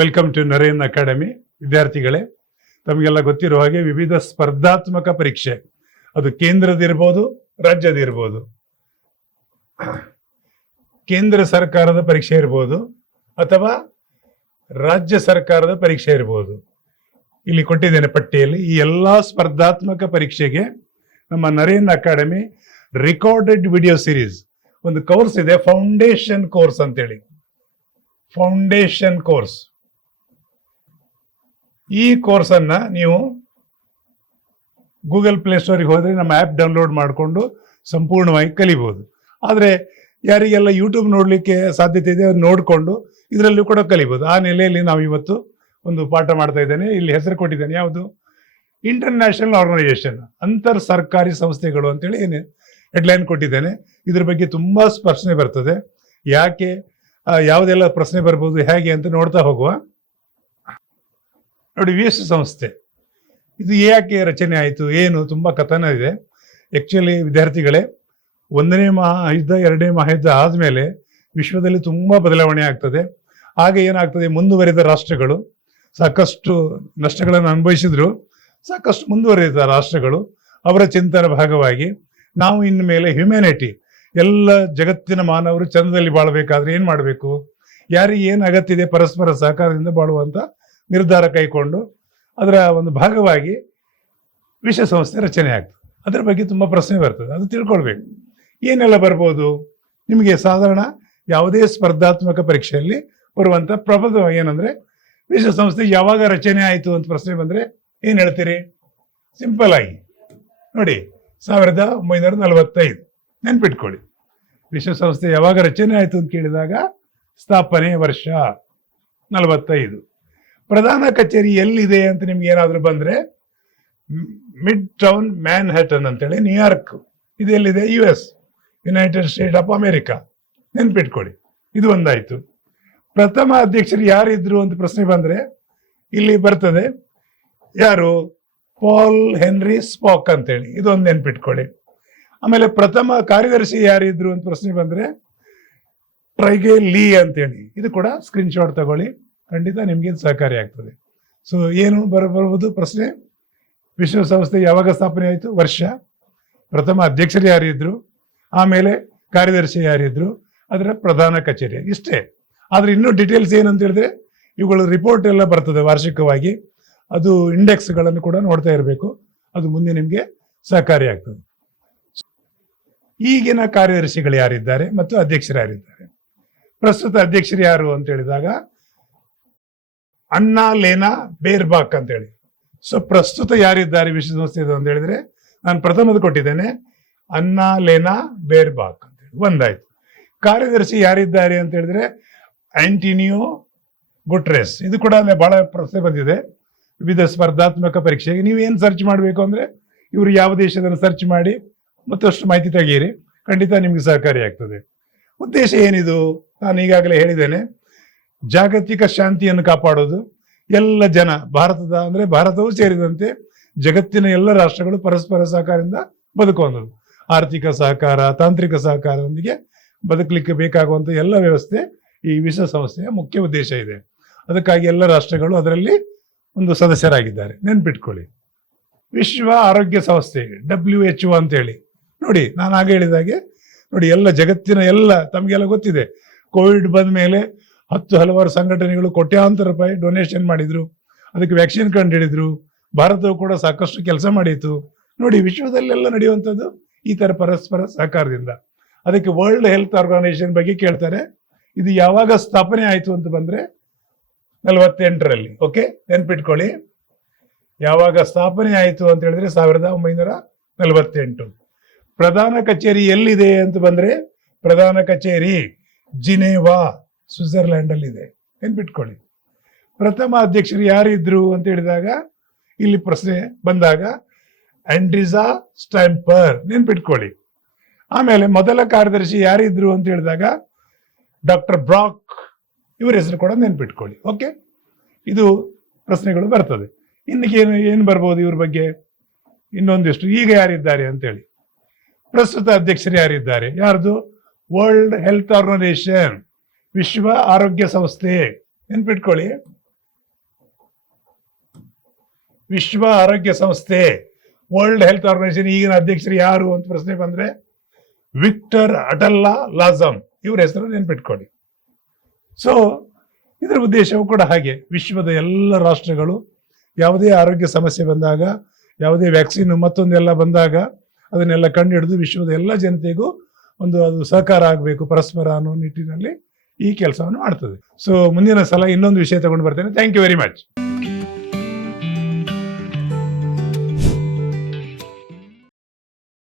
Welcome to Naren academy. ವಿದ್ಯಾರ್ಥಿಗಳೇ, ತಮಗೆಲ್ಲ ಗೊತ್ತಿರುವ ಹಾಗೆ ವಿವಿಧ ಸ್ಪರ್ಧಾತ್ಮಕ ಪರೀಕ್ಷೆ, ಅದು ಕೇಂದ್ರದಿರ್ಬೋದು, ರಾಜ್ಯದಿರ್ಬೋದು, ಕೇಂದ್ರ ಸರ್ಕಾರದ ಪರೀಕ್ಷೆ ಇರ್ಬೋದು ಅಥವಾ ರಾಜ್ಯ ಸರ್ಕಾರದ ಪರೀಕ್ಷೆ ಇರ್ಬೋದು. ಇಲ್ಲಿ ಕೊಟ್ಟಿದ್ದೇನೆ ಪಟ್ಟಿಯಲ್ಲಿ. ಈ ಎಲ್ಲ ಸ್ಪರ್ಧಾತ್ಮಕ ಪರೀಕ್ಷೆಗೆ ನಮ್ಮ Naren academy recorded video series ಒಂದು ಕೋರ್ಸ್ ಇದೆ, ಫೌಂಡೇಶನ್ ಕೋರ್ಸ್ ಅಂತೇಳಿ. ಫೌಂಡೇಶನ್ ಕೋರ್ಸ್, ಈ ಕೋರ್ಸ್ ಅನ್ನ ನೀವು ಗೂಗಲ್ ಪ್ಲೇಸ್ಟೋರಿಗೆ ಹೋದ್ರೆ ನಮ್ಮ ಆ್ಯಪ್ ಡೌನ್ಲೋಡ್ ಮಾಡಿಕೊಂಡು ಸಂಪೂರ್ಣವಾಗಿ ಕಲಿಬಹುದು. ಆದರೆ ಯಾರಿಗೆಲ್ಲ ಯೂಟ್ಯೂಬ್ ನೋಡಲಿಕ್ಕೆ ಸಾಧ್ಯತೆ ಇದೆ ಅವ್ರು ನೋಡಿಕೊಂಡು ಇದರಲ್ಲೂ ಕೂಡ ಕಲಿಬಹುದು. ಆ ನೆಲೆಯಲ್ಲಿ ನಾವು ಇವತ್ತು ಒಂದು ಪಾಠ ಮಾಡ್ತಾ ಇದ್ದೇನೆ. ಇಲ್ಲಿ ಹೆಸರು ಕೊಟ್ಟಿದ್ದೇನೆ, ಯಾವುದು? ಇಂಟರ್ನ್ಯಾಷನಲ್ ಆರ್ಗನೈಸೇಷನ್, ಅಂತರ್ ಸರ್ಕಾರಿ ಸಂಸ್ಥೆಗಳು ಅಂತೇಳಿ ಏನು ಹೆಡ್ಲೈನ್ ಕೊಟ್ಟಿದ್ದೇನೆ. ಇದ್ರ ಬಗ್ಗೆ ತುಂಬಾ ಪ್ರಶ್ನೆ ಬರ್ತದೆ. ಯಾಕೆ, ಯಾವುದೆಲ್ಲ ಪ್ರಶ್ನೆ ಬರ್ಬೋದು, ಹೇಗೆ ಅಂತ ನೋಡ್ತಾ ಹೋಗುವ. ನೋಡಿ, ವಿಶ್ವಸಂಸ್ಥೆ ಇದು ಯಾಕೆ ರಚನೆ ಆಯಿತು, ಏನು, ತುಂಬಾ ಕಥನ ಇದೆ. ಆಕ್ಚುಲಿ ವಿದ್ಯಾರ್ಥಿಗಳೇ, 1ನೇ ಮಹಾಯುದ್ಧ 2ನೇ ಮಹಾಯುದ್ಧ ಆದಮೇಲೆ ವಿಶ್ವದಲ್ಲಿ ತುಂಬಾ ಬದಲಾವಣೆ ಆಗ್ತದೆ. ಹಾಗೆ ಏನಾಗ್ತದೆ, ಮುಂದುವರಿದ ರಾಷ್ಟ್ರಗಳು ಸಾಕಷ್ಟು ನಷ್ಟಗಳನ್ನು ಅನುಭವಿಸಿದ್ರು. ಸಾಕಷ್ಟು ಮುಂದುವರಿದ ರಾಷ್ಟ್ರಗಳು ಅವರ ಚಿಂತನ ಭಾಗವಾಗಿ ನಾವು ಇನ್ನು ಮೇಲೆ ಹ್ಯುಮ್ಯಾನಿಟಿ, ಎಲ್ಲ ಜಗತ್ತಿನ ಮಾನವರು ಚಂದದಲ್ಲಿ ಬಾಳಬೇಕಾದ್ರೆ ಏನ್ ಮಾಡಬೇಕು, ಯಾರಿಗೆ ಏನು ಅಗತ್ಯ ಇದೆ, ಪರಸ್ಪರ ಸಹಕಾರದಿಂದ ಬಾಳುವಂತ ನಿರ್ಧಾರ ಕೈಕೊಂಡು ಅದರ ಒಂದು ಭಾಗವಾಗಿ ವಿಶ್ವಸಂಸ್ಥೆ ರಚನೆ ಆಗ್ತದೆ. ಅದರ ಬಗ್ಗೆ ತುಂಬಾ ಪ್ರಶ್ನೆ ಬರ್ತದೆ, ಅದು ತಿಳ್ಕೊಳ್ಬೇಕು. ಏನೆಲ್ಲ ಬರ್ಬೋದು ನಿಮಗೆ? ಸಾಧಾರಣ ಯಾವುದೇ ಸ್ಪರ್ಧಾತ್ಮಕ ಪರೀಕ್ಷೆಯಲ್ಲಿ ಬರುವಂತ ಪ್ರಬಂಧ ಏನಂದ್ರೆ, ವಿಶ್ವಸಂಸ್ಥೆ ಯಾವಾಗ ರಚನೆ ಆಯಿತು ಅಂತ ಪ್ರಶ್ನೆ ಬಂದ್ರೆ ಏನ್ ಹೇಳ್ತೀರಿ? ಸಿಂಪಲ್ ಆಗಿ ನೋಡಿ, 1945. ನೆನ್ಪಿಟ್ಕೊಳ್ಳಿ, ವಿಶ್ವಸಂಸ್ಥೆ ಯಾವಾಗ ರಚನೆ ಆಯಿತು ಅಂತ ಕೇಳಿದಾಗ ಸ್ಥಾಪನೆ ವರ್ಷ 45. ಪ್ರಧಾನ ಕಚೇರಿ ಎಲ್ಲಿದೆ ಅಂತ ನಿಮ್ಗೆ ಏನಾದ್ರು ಬಂದ್ರೆ, ಮಿಡ್ ಟೌನ್ ಮ್ಯಾನ್ಹ್ಯಾಟನ್ ಅಂತೇಳಿ, ನ್ಯೂಯಾರ್ಕ್. ಇದು ಎಲ್ಲಿದೆ? US, United state of America. ನೆನ್ಪಿಟ್ಕೊಳ್ಳಿ, ಇದು ಒಂದಾಯ್ತು. ಪ್ರಥಮ ಅಧ್ಯಕ್ಷರು ಯಾರಿದ್ರು ಅಂತ ಪ್ರಶ್ನೆ ಬಂದ್ರೆ ಇಲ್ಲಿ ಬರ್ತದೆ, ಯಾರು? ಪಾಲ್ ಹೆನ್ರಿ ಸ್ಪಾಕ್ ಅಂತೇಳಿ, ಇದೊಂದು ನೆನ್ಪಿಟ್ಕೊಳ್ಳಿ. ಆಮೇಲೆ ಪ್ರಥಮ ಕಾರ್ಯದರ್ಶಿ ಯಾರಿದ್ರು ಅಂತ ಪ್ರಶ್ನೆ ಬಂದ್ರೆ ಟ್ರೈಗೆ ಲೀ ಅಂತೇಳಿ, ಇದು ಕೂಡ ಸ್ಕ್ರೀನ್ ಶಾಟ್ ತಗೊಳ್ಳಿ, ಖಂಡಿತ ನಿಮ್ಗೆ ಸಹಕಾರಿ ಆಗ್ತದೆ. ಸೊ ಏನು ಬರ್ಬೋದು ಪ್ರಶ್ನೆ? ವಿಶ್ವಸಂಸ್ಥೆ ಯಾವಾಗ ಸ್ಥಾಪನೆ ಆಯಿತು, ವರ್ಷ, ಪ್ರಥಮ ಅಧ್ಯಕ್ಷರು ಯಾರಿದ್ರು, ಆಮೇಲೆ ಕಾರ್ಯದರ್ಶಿ ಯಾರಿದ್ರು, ಅದರ ಪ್ರಧಾನ ಕಚೇರಿ, ಇಷ್ಟೇ. ಆದ್ರೆ ಇನ್ನೂ ಡೀಟೇಲ್ಸ್ ಏನಂತ ಹೇಳಿದ್ರೆ, ಇವುಗಳು ರಿಪೋರ್ಟ್ ಎಲ್ಲ ಬರ್ತದೆ ವಾರ್ಷಿಕವಾಗಿ, ಅದು ಇಂಡೆಕ್ಸ್ಗಳನ್ನು ಕೂಡ ನೋಡ್ತಾ ಇರಬೇಕು. ಅದು ಮುಂದೆ ನಿಮಗೆ ಸಹಕಾರಿ ಆಗ್ತದೆ. ಈಗಿನ ಕಾರ್ಯದರ್ಶಿಗಳು ಯಾರಿದ್ದಾರೆ ಮತ್ತು ಅಧ್ಯಕ್ಷರು ಯಾರಿದ್ದಾರೆ? ಪ್ರಸ್ತುತ ಅಧ್ಯಕ್ಷರು ಯಾರು ಅಂತ ಹೇಳಿದಾಗ ಅನ್ನಾ ಲೇನಾ ಬೇರ್ಬಾಕ್ ಅಂತ ಹೇಳಿ. ಸೊ ಪ್ರಸ್ತುತ ಯಾರಿದ್ದಾರೆ ವಿಶ್ವಸಂಸ್ಥೆದು ಅಂತ ಹೇಳಿದ್ರೆ, ನಾನು ಪ್ರಥಮದ ಕೊಟ್ಟಿದ್ದೇನೆ, ಅನ್ನಾ ಲೇನಾ ಬೇರ್ಬಾಕ್ ಅಂತ ಹೇಳಿ, ಒಂದಾಯ್ತು. ಕಾರ್ಯದರ್ಶಿ ಯಾರಿದ್ದಾರೆ ಅಂತ ಹೇಳಿದ್ರೆ ಆಂಟೋನಿಯೋ ಗುಟೆರಸ್. ಇದು ಕೂಡ ಬಹಳ ಪ್ರಶ್ನೆ ಬಂದಿದೆ ವಿವಿಧ ಸ್ಪರ್ಧಾತ್ಮಕ ಪರೀಕ್ಷೆಗೆ. ನೀವೇನು ಸರ್ಚ್ ಮಾಡಬೇಕು ಅಂದ್ರೆ, ಇವರು ಯಾವ ದೇಶದನ್ನು ಸರ್ಚ್ ಮಾಡಿ ಮತ್ತಷ್ಟು ಮಾಹಿತಿ ತೆಗೀರಿ, ಖಂಡಿತ ನಿಮ್ಗೆ ಸಹಕಾರಿ ಆಗ್ತದೆ. ಉದ್ದೇಶ ಏನಿದು? ನಾನು ಈಗಾಗಲೇ ಹೇಳಿದ್ದೇನೆ, ಜಾಗತಿಕ ಶಾಂತಿಯನ್ನು ಕಾಪಾಡೋದು. ಎಲ್ಲ ಜನ, ಭಾರತದ ಅಂದ್ರೆ ಭಾರತವೂ ಸೇರಿದಂತೆ ಜಗತ್ತಿನ ಎಲ್ಲ ರಾಷ್ಟ್ರಗಳು ಪರಸ್ಪರ ಸಹಕಾರದಿಂದ ಬದುಕುವಂಥದ್ದು. ಆರ್ಥಿಕ ಸಹಕಾರ, ತಾಂತ್ರಿಕ ಸಹಕಾರದೊಂದಿಗೆ ಬದುಕಲಿಕ್ಕೆ ಬೇಕಾಗುವಂಥ ಎಲ್ಲ ವ್ಯವಸ್ಥೆ ಈ ವಿಶ್ವಸಂಸ್ಥೆಯ ಮುಖ್ಯ ಉದ್ದೇಶ ಇದೆ. ಅದಕ್ಕಾಗಿ ಎಲ್ಲ ರಾಷ್ಟ್ರಗಳು ಅದರಲ್ಲಿ ಒಂದು ಸದಸ್ಯರಾಗಿದ್ದಾರೆ, ನೆನ್ಪಿಟ್ಕೊಳ್ಳಿ. ವಿಶ್ವ ಆರೋಗ್ಯ ಸಂಸ್ಥೆ, WHO ಅಂತೇಳಿ. ನೋಡಿ, ನಾನು ಆಗ ಹೇಳಿದಾಗೆ ನೋಡಿ, ಎಲ್ಲ ಜಗತ್ತಿನ ಎಲ್ಲ, ತಮಗೆಲ್ಲ ಗೊತ್ತಿದೆ, ಕೋವಿಡ್ ಬಂದ ಮೇಲೆ ಹಲವಾರು ಸಂಘಟನೆಗಳು ಕೋಟ್ಯಾಂತರ ರೂಪಾಯಿ ಡೊನೇಷನ್ ಮಾಡಿದ್ರು, ಅದಕ್ಕೆ ವ್ಯಾಕ್ಸಿನ್ ಕಂಡು ಹಿಡಿದ್ರು. ಭಾರತವು ಕೂಡ ಸಾಕಷ್ಟು ಕೆಲಸ ಮಾಡಿತ್ತು. ನೋಡಿ, ವಿಶ್ವದಲ್ಲೆಲ್ಲ ನಡೆಯುವಂಥದ್ದು ಈ ತರ ಪರಸ್ಪರ ಸಹಕಾರದಿಂದ. ಅದಕ್ಕೆ ವರ್ಲ್ಡ್ ಹೆಲ್ತ್ ಆರ್ಗನೈಸೇಷನ್ ಬಗ್ಗೆ ಕೇಳ್ತಾರೆ. ಇದು ಯಾವಾಗ ಸ್ಥಾಪನೆ ಆಯಿತು ಅಂತ ಬಂದ್ರೆ 48ರಲ್ಲಿ. ಓಕೆ, ನೆನ್ಪಿಟ್ಕೊಳ್ಳಿ, ಯಾವಾಗ ಸ್ಥಾಪನೆ ಆಯಿತು ಅಂತ ಹೇಳಿದ್ರೆ 1948. ಪ್ರಧಾನ ಕಚೇರಿ ಎಲ್ಲಿದೆ ಅಂತ ಬಂದ್ರೆ, ಪ್ರಧಾನ ಕಚೇರಿ ಜಿನೇವಾ, ಸ್ವಿಟ್ಜರ್ಲ್ಯಾಂಡ್ ಅಲ್ಲಿ ಇದೆ, ನೆನ್ಪಿಟ್ಕೊಳ್ಳಿ. ಪ್ರಥಮ ಅಧ್ಯಕ್ಷರು ಯಾರಿದ್ರು ಅಂತ ಹೇಳಿದಾಗ ಇಲ್ಲಿ ಪ್ರಶ್ನೆ ಬಂದಾಗ ಆಂಡ್ರಿಸಾ ಸ್ಟ್ಯಾಂಪರ್, ನೆನ್ಪಿಟ್ಕೊಳ್ಳಿ. ಆಮೇಲೆ ಮೊದಲ ಕಾರ್ಯದರ್ಶಿ ಯಾರಿದ್ರು ಅಂತ ಹೇಳಿದಾಗ ಡಾಕ್ಟರ್ ಬ್ರಾಕ್, ಇವರ ಹೆಸರು ಕೂಡ ನೆನ್ಪಿಟ್ಕೊಳ್ಳಿ. ಓಕೆ, ಇದು ಪ್ರಶ್ನೆಗಳು ಬರ್ತದೆ. ಇನ್ನಕ್ಕೆ ಏನು ಬರ್ಬೋದು ಇವ್ರ ಬಗ್ಗೆ? ಇನ್ನೊಂದಿಷ್ಟು, ಈಗ ಯಾರಿದ್ದಾರೆ ಅಂತೇಳಿ. ಪ್ರಸ್ತುತ ಅಧ್ಯಕ್ಷರು ಯಾರಿದ್ದಾರೆ? ಯಾರ್ದು? ವರ್ಲ್ಡ್ ಹೆಲ್ತ್ ಆರ್ಗನೈಸೇಷನ್, ವಿಶ್ವ ಆರೋಗ್ಯ ಸಂಸ್ಥೆ, ನೆನ್ಪಿಟ್ಕೊಳ್ಳಿ, ವಿಶ್ವ ಆರೋಗ್ಯ ಸಂಸ್ಥೆ, ವರ್ಲ್ಡ್ ಹೆಲ್ತ್ ಆರ್ಗನೈಸೇಷನ್ ಈಗಿನ ಅಧ್ಯಕ್ಷರು ಯಾರು ಅಂತ ಪ್ರಶ್ನೆ ಬಂದ್ರೆ ವಿಕ್ಟರ್ ಅಟಲ್ಲಾ ಲಾಜಮ್, ಇವ್ರ ಹೆಸರು ನೆನ್ಪಿಟ್ಕೊಳ್ಳಿ. ಸೊ ಇದರ ಉದ್ದೇಶವು ಕೂಡ ಹಾಗೆ, ವಿಶ್ವದ ಎಲ್ಲ ರಾಷ್ಟ್ರಗಳು ಯಾವುದೇ ಆರೋಗ್ಯ ಸಮಸ್ಯೆ ಬಂದಾಗ, ಯಾವುದೇ ವ್ಯಾಕ್ಸಿನ್ ಮತ್ತೊಂದೆಲ್ಲ ಬಂದಾಗ ಅದನ್ನೆಲ್ಲ ಕಂಡುಹಿಡಿದು ವಿಶ್ವದ ಎಲ್ಲ ಜನತೆಗೂ ಅದು ಸಹಕಾರ ಆಗಬೇಕು ಪರಸ್ಪರ ಅನ್ನೋ ನಿಟ್ಟಿನಲ್ಲಿ ಈ ಕೆಲಸವನ್ನು ಮಾಡ್ತದೆ. ಸೊ ಮುಂದಿನ ಸಲ ಇನ್ನೊಂದು ವಿಷಯ ತಗೊಂಡು ಬರ್ತೇನೆ. Thank you very much.